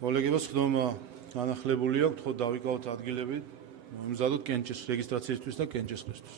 კოლეგებს ხდომა განახლებული აქვს, ხო დავიკავოთ ადგილები, მომზადოთ კენჭის რეგისტრაციისთვის და კენჭისყრისთვის.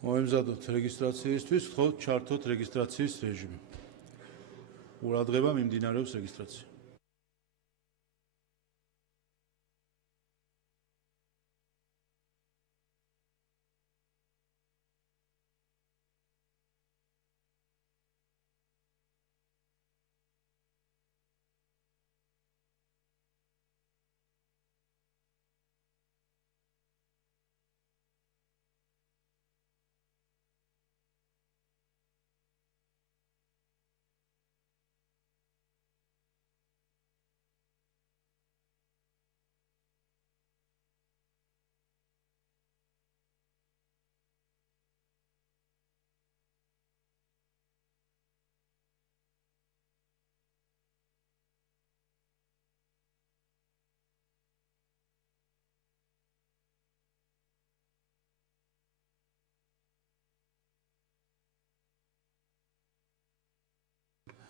მოემზადოთ რეგისტრაციისთვის, ხო ჩართოთ რეგისტრაციის რეჟიმი. ყურადღება მიმდინარეობს რეგისტრაცია.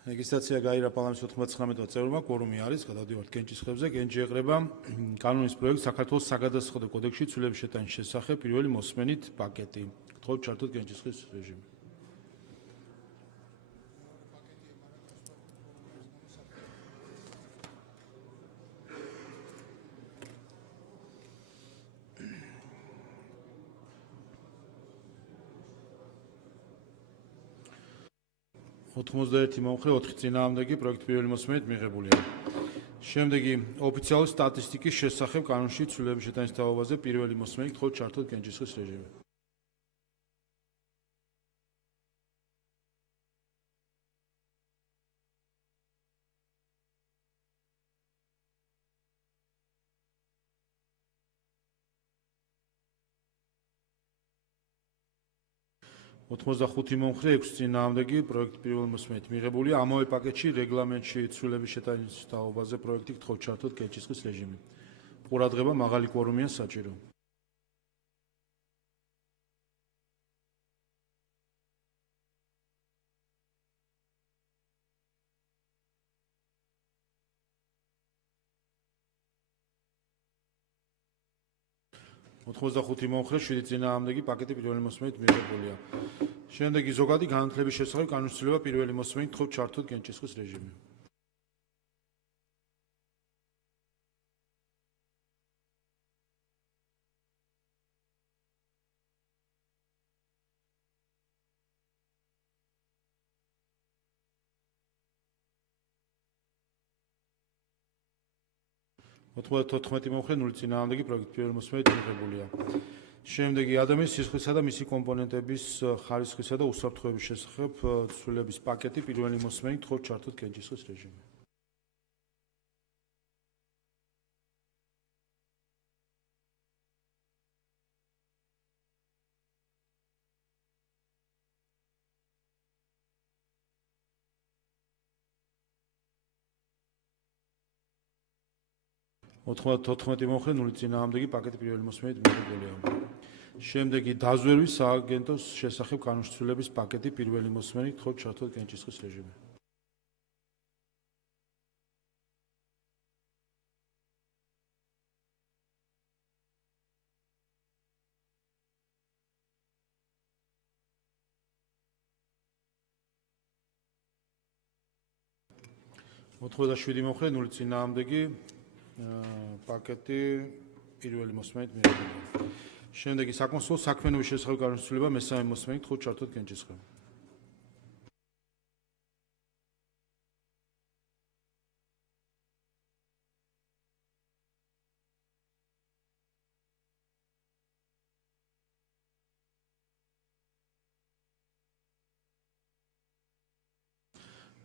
რეგისტრაცია გაირა პარლამენტის 99 წევრმა, კვორუმი არის, გადავდივართ კენჭისყრებზე. კენჭი ეყრება კანონის პროექტს საქართველოს საგადასახადო კოდექსში ცვლილების შეტანის შესახებ პირველი მოსმენით პაკეტი. გთხოვთ ჩართოთ კენჭისყრის რეჟიმი. მომხრე 4 წინააღმდეგი პროექტი პირველი მოსმენით მიღებულია. შემდეგი ოფიციალური სტატისტიკის შესახებ კანონში ცვლილების შეტანის თაობაზე პირველი მოსმენით გთხოვთ ჩართოთ კენჭისყრის რეჟიმი. ოთხმოცდახუთი მომხრე 6 წინააღმდეგი პროექტი პირველი მოსმენით მიღებულია. ამავე პაკეტში რეგლამენტში ცვლილების შეტანის თაობაზე პროექტი გთხოვთ ჩართოთ კენჭისყრის რეჟიმი. ყურადღება მაღალი კვორუმია საჭირო. ოთხმოცდახუთი მომხრე 7 წინააღმდეგი პაკეტი პირველი მოსმენით მიღებულია. შემდეგი ზოგადი განათლების შესახებ კანონის ცვლილება პირველი მოსმენით გთხოვთ ჩართოთ კენჭისყრის რეჟიმი. ოთხმოცდათოთხმეტი მომხრე 0 წინააღმდეგი პროექტი პირველი მოსმენით მიღებულია. შემდეგი ადამიანის სისხლისა და მისი კომპონენტების ხარისხისა და უსაფრთხოების შესახებ ცვლილების პაკეტი პირველი მოსმენით გთხოვთ ჩართოთ კენჭისყრის რეჟიმი. ოთხმოცდათოთხმეტი მომხრე 0 წინააღმდეგი პაკეტი პირველი მოსმენით მიღებულია. შემდეგი დაზვერვის სააგენტოს შესახებ კანონში ცვლილების პაკეტი პირველი მოსმენით გთხოვთ ჩართოთ კენჭისყრის რეჟიმი. ოთხმოცდაშვიდი მომხრე 0 წინააღმდეგი პაკეტი პირველი მოსმენით მიღებულია. შემდეგი საკონსულტო საქმიანობის შესახებ კანონის ცვლილება მესამე მოსმენით გთხოვთ ჩართოთ კენჭისყრი.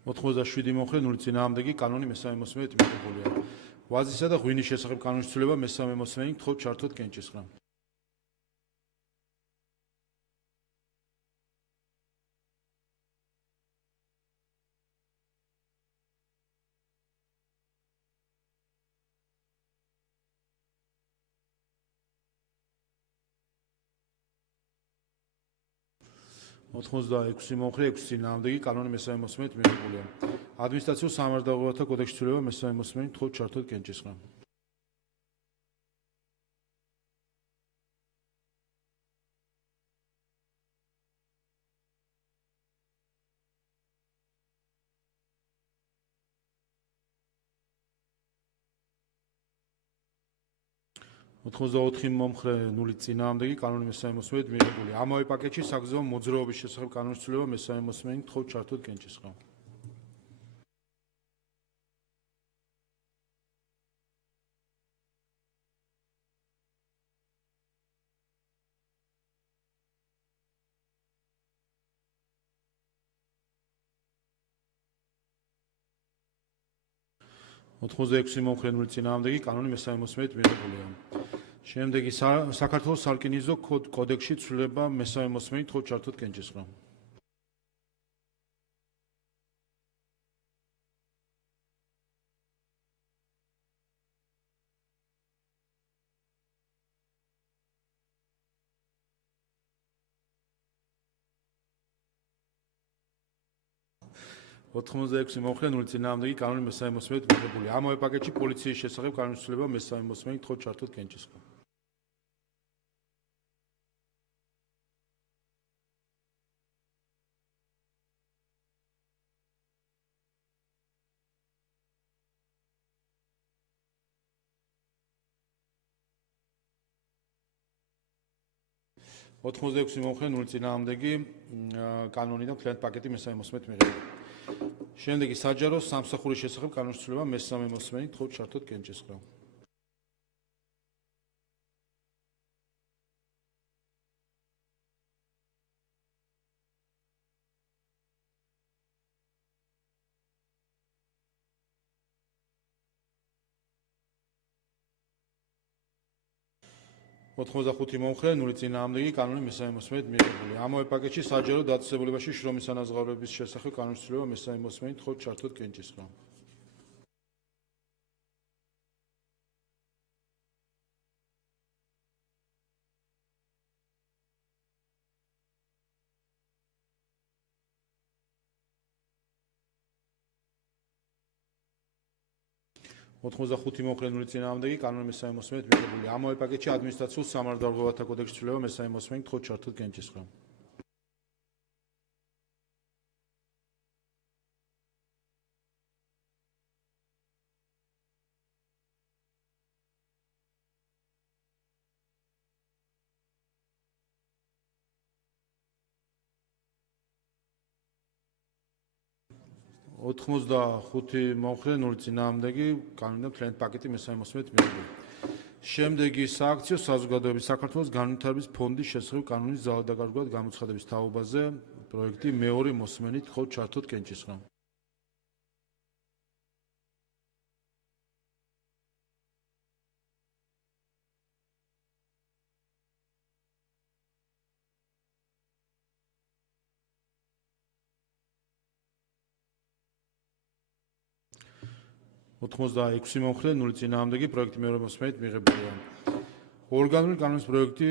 ოთხმოცდაშვიდი მომხრე 0 წინააღმდეგი კანონი მესამე მოსმენით მიღებულია. ვაზისა და ღვინის შესახებ კანონის ცვლილება მესამე მოსმენი გთხოვთ ჩართოთ კენჭისყრა. ოთხმოცდაექვსი მომხრე 6 წინააღმდეგი კანონი მესამე მოსმენით მიღებულია. ადმინისტრაციულ სამართალდაღულებათა კოდექსის ცვლილება მესამე მოსმენით გთხოვთ ჩართოთ კენჭისყრა. ოთხმოცდაოთხი მომხრე 0 წინააღმდეგი კანონი მესამე მოსმენით მიღებულია. ამავე პაკეტში საგზაო მოძრაობის შესახებ კანონის ცვლილება მესამე მოსმენით გთხოვთ ჩართოთ კენჭისყრა. ოთხმოცდაექვსი მომხრე 0 წინააღმდეგი კანონი მესამე მოსმენით მიღებულია. შემდეგი საქართველოს სარკინიგზო კოდექსში ცვლილება მესამე მოსმენით გთხოვთ ჩართოთ კენჭისყრა. ოთხმოცდაექვსი მომხრე 0 წინააღმდეგი კანონი მესამე მოსმენით მიღებულია. ამავე პაკეტში პოლიციის შესახებ კანონის ცვლილება მესამე მოსმენით გთხოვთ ჩართოთ კენჭისყრა. ოთხმოცდაექვსი მომხრე 0 წინააღმდეგი კანონი და მთლიანი პაკეტი მესამე მოსმენით მიღებულია. შემდეგი საჯარო სამსახურის შესახებ კანონის ცვლილება მესამე მოსმენით გთხოვთ ჩართოთ კენჭისყრა. ოთხმოცდახუთი მომხრე 0 წინააღმდეგი კანონი მესამე მოსმენით მიღებულია. ამავე პაკეტში საჯარო დაწესებულებაში შრომის ანაზღაურების შესახებ კანონის ცვლილება მესამე მოსმენით გთხოვთ ჩართოთ კენჭისყრა. ოთხმოცდახუთი მომხრე 0 წინააღმდეგი კანონი მესამე მოსმენით მიღებულია. ამავე პაკეტში ადმინისტრაციულ სამართალდაღულებათა კოდექსის ცვლილება მესამე მოსმენით გთხოვთ ჩართოთ კენჭისყრა. ოთხმოცდახუთი მომხრე 0 წინააღმდეგი კანონი და მთლიანი პაკეტი მესამე მოსმენით მიღებულია. შემდეგი სააქციო საზოგადოების საქართველოს განვითარების ფონდის შესახებ კანონის ძალადაკარგვად გამოცხადების თაობაზე პროექტი მეორე მოსმენით გთხოვთ ჩართოთ კენჭისყრა. ოთხმოცდაექვსი მომხრე 0 წინააღმდეგი პროექტი მეორე მოსმენით მიღებულია. ორგანული კანონის პროექტი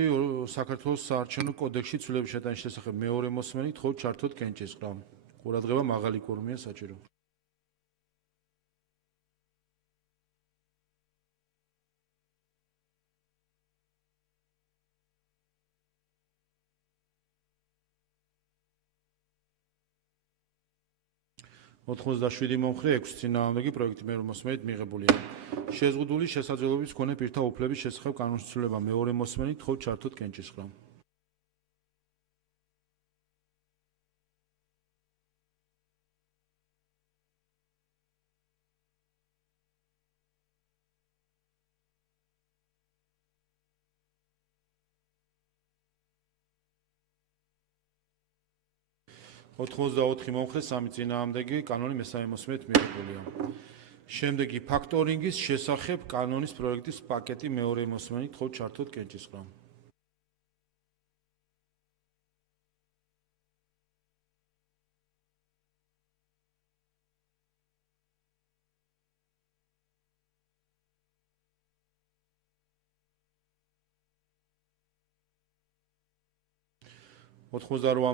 საქართველოს საარჩევნო კოდექსში ცვლილების შეტანის შესახებ მეორე მოსმენით გთხოვთ ჩართოთ კენჭისყრა. ყურადღება მაღალი კურმია საჭირო. ოთხმოცდაშვიდი მომხრე 6 წინააღმდეგი პროექტი მეორე მოსმენით მიღებულია. შეზღუდული შესაძლებლობის მქონე პირთა უფლების შესახებ კანონის ცვლილება მეორე მოსმენით გთხოვთ ჩართოთ კენჭისყრა. ოთხმოცდაოთხი მომხრე 3 წინააღმდეგი კანონი მესამე მოსმენით მიღებულია. შემდეგი ფაქტორინგის შესახებ კანონის პროექტის პაკეტი მეორე მოსმენით თხოვთ ჩართოთ კენჭისყრა.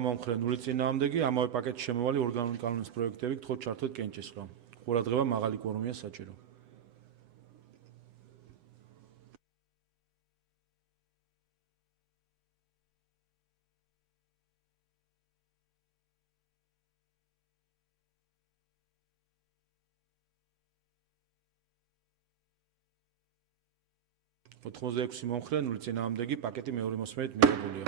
მომხრე 0 წინააღმდეგი, ამავე პაკეტში შემოვალი ორგანული კანონის პროექტები თხოვთ ჩართოთ კენჭისყრა. ყურადღება მაღალი კვორუმია საჭირო. მომხრე 0 წინააღმდეგი, პაკეტი მეორე მოსმენით მიღებულია.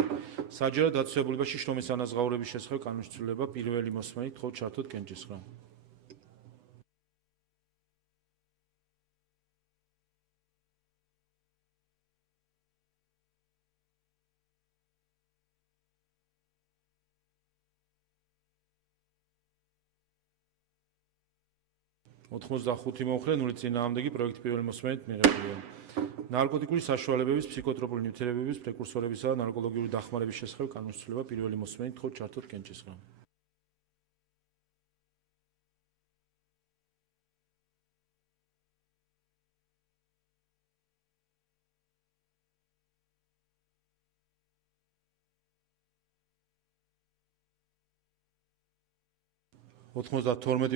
საჯარო დაწესებულებაში შრომის ანაზღაურების შესახებ კანონის ცვლილება პირველი მოსმენით თხოვთ ჩართოთ კენჭისყრა. მომხრე 0 წინააღმდეგი, პროექტი პირველი მოსმენით მიღებულია. ნარკოტიკული საშუალებების, ფსიქოტროპული ნივთიერებების, პრეკურსორებისა და ნარკოლოგიური დახმარების შესახებ კანონის ცვლილება პირველი მოსმენით თხოვთ ჩართოთ კენჭისყრა.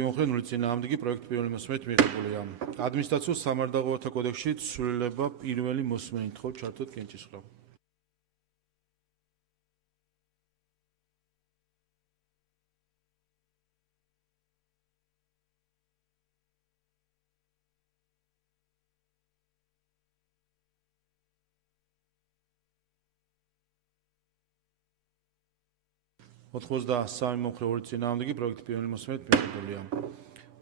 მომხრე 0 წინააღმდეგი, პროექტი პირველი მოსმენით მიღებულია. ადმინისტრაციულ სამართალდაღოვართა კოდექსში ცვლილება პირველი მოსმენით თხოვთ ჩართოთ კენჭისყრა. მომხრე 2 წინააღმდეგი, პროექტი პირველი მოსმენით მიღებულია.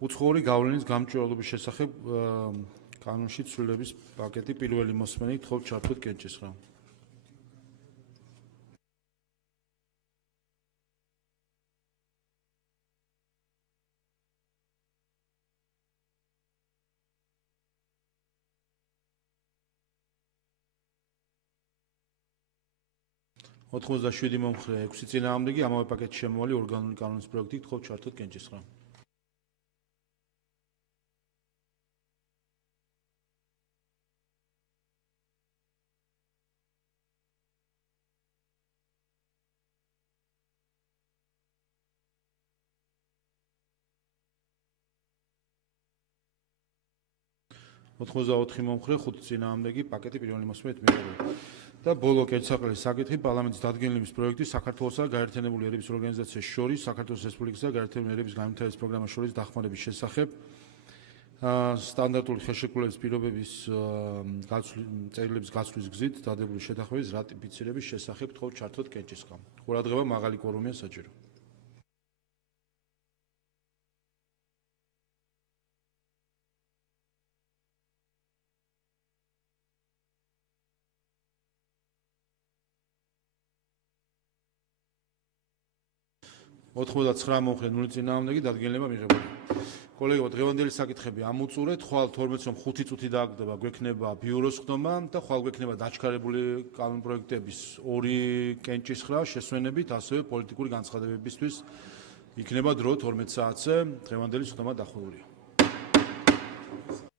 უცხოური გავლენის გამჭვირვალობის შესახებ კანონში ცვლილების პაკეტი პირველი მოსმენით თხოვთ ჩართოთ კენჭისყრა. მომხრე 6 წინააღმდეგი, ამავე პაკეტში შემოვალი ორგანული კანონის პროექტი თხოვთ ჩართოთ კენჭისყრა. მომხრე 5 წინააღმდეგი, პაკეტი პირველი მოსმენით მიღებული. და ბოლო კენჭისყრის საკითხი, პარლამენტის დადგენილების პროექტი საქართველოსა და გაერთიანებული ერების ორგანიზაციას შორის საქართველოს რესპუბლიკისა და გაერთიანებული ერების განვითარების პროგრამას შორის დახმარების შესახებ სტანდარტული ხელშეკრულების პირობების წერილების გაცვლის გზით დადებული შეთანხმების რატიფიცირების შესახებ თხოვთ ჩართოთ კენჭისყრა. ყურადღება მაღალი კვორუმია საჭირო. მომხრე 0 წინააღმდეგი, დადგენილება მიღებული. კოლეგებო, დღევანდელი საკითხები ამოწურეთ, ხვალ 12-ს 5 წუთი დააგდება, გვექნება ბიუროს ხდომა და ხვალ გვექნება დაჩქარებული კანონ პროექტების 2 კენჭისყრა შესვენებით, ასევე პოლიტიკური განცხადებებისთვის იქნება დრო 12 საათზე. დღევანდელი ხდომა დახურულია.